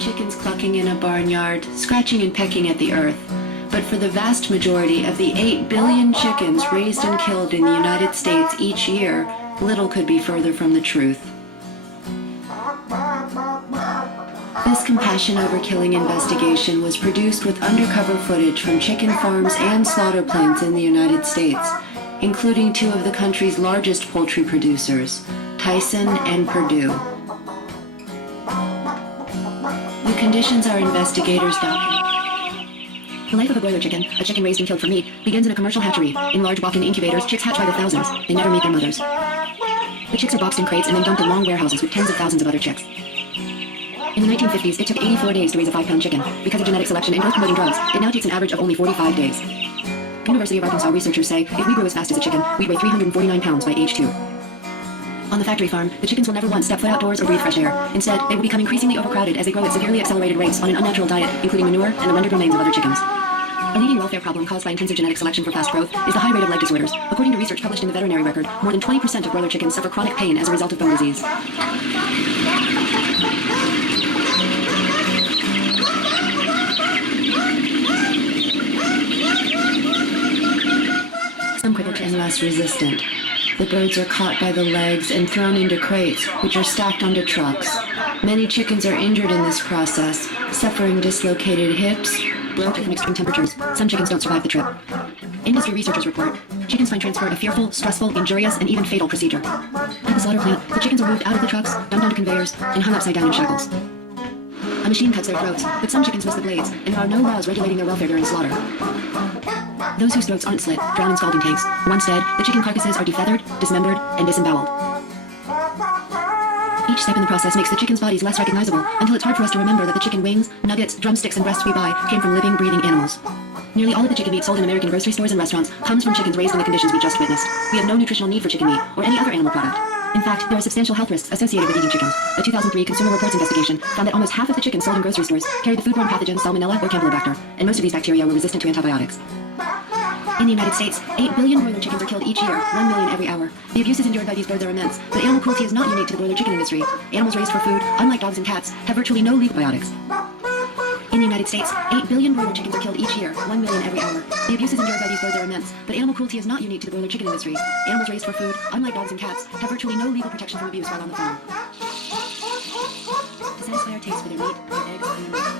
chickens clucking in a barnyard, scratching and pecking at the earth. But for the vast majority of the 8 billion chickens raised and killed in the United States each year, little could be further from the truth. This compassion over killing investigation was produced with undercover footage from chicken farms and slaughter plants in the United States, including two of the country's largest poultry producers, Tyson and Perdue. The conditions our investigators document. The life of a broiler chicken, a chicken raised and killed for meat, begins in a commercial hatchery. In large walk-in incubators, chicks hatch by the thousands. They never meet their mothers. The chicks are boxed in crates and then dumped in long warehouses with tens of thousands of other chicks. In the 1950s, it took 84 days to raise a 5-pound chicken. Because of genetic selection and growth-promoting drugs, it now takes an average of only 45 days. University of Arkansas researchers say, if we grew as fast as a chicken, we'd weigh 349 pounds by age 2. On the factory farm, the chickens will never once step foot outdoors or breathe fresh air. Instead, they will become increasingly overcrowded as they grow at severely accelerated rates on an unnatural diet, including manure and the rendered remains of other chickens. A leading welfare problem caused by intensive genetic selection for fast growth is the high rate of leg disorders. According to research published in the Veterinary Record, more than 20% of broiler chickens suffer chronic pain as a result of bone disease. Some quicker and less resistant. The birds are caught by the legs and thrown into crates, which are stacked onto trucks. Many chickens are injured in this process, suffering dislocated hips, bloat from extreme temperatures. Some chickens don't survive the trip. Industry researchers report, chickens find transport a fearful, stressful, injurious, and even fatal procedure. At the slaughter plant, the chickens are moved out of the trucks, dumped onto conveyors, and hung upside down in shackles. A machine cuts their throats, but some chickens miss the blades, and there are no laws regulating their welfare during slaughter. Those whose throats aren't slit drown in scalding tanks. Once dead, the chicken carcasses are defeathered, dismembered, and disemboweled. Each step in the process makes the chicken's bodies less recognizable, until it's hard for us to remember that the chicken wings, nuggets, drumsticks, and breasts we buy came from living, breathing animals. Nearly all of the chicken meat sold in American grocery stores and restaurants comes from chickens raised in the conditions we just witnessed. We have no nutritional need for chicken meat, or any other animal product. In fact, there are substantial health risks associated with eating chickens. A 2003 Consumer Reports investigation found that almost half of the chickens sold in grocery stores carried the foodborne pathogen Salmonella or Campylobacter, and most of these bacteria were resistant to antibiotics. In the United States, 8 billion broiler chickens are killed each year, 1 million every hour. The abuses endured by these birds are immense, but animal cruelty is not unique to the broiler chicken industry. Animals raised for food, unlike dogs and cats, have virtually no legal biotics. In the United States, 8 billion broiler chickens are killed each year, 1 million every hour. The abuses endured by these birds are immense, but animal cruelty is not unique to the broiler chicken industry. Animals raised for food, unlike dogs and cats, have virtually no legal protection from abuse while on the farm. To satisfy our taste for their meat, their eggs, and their milk,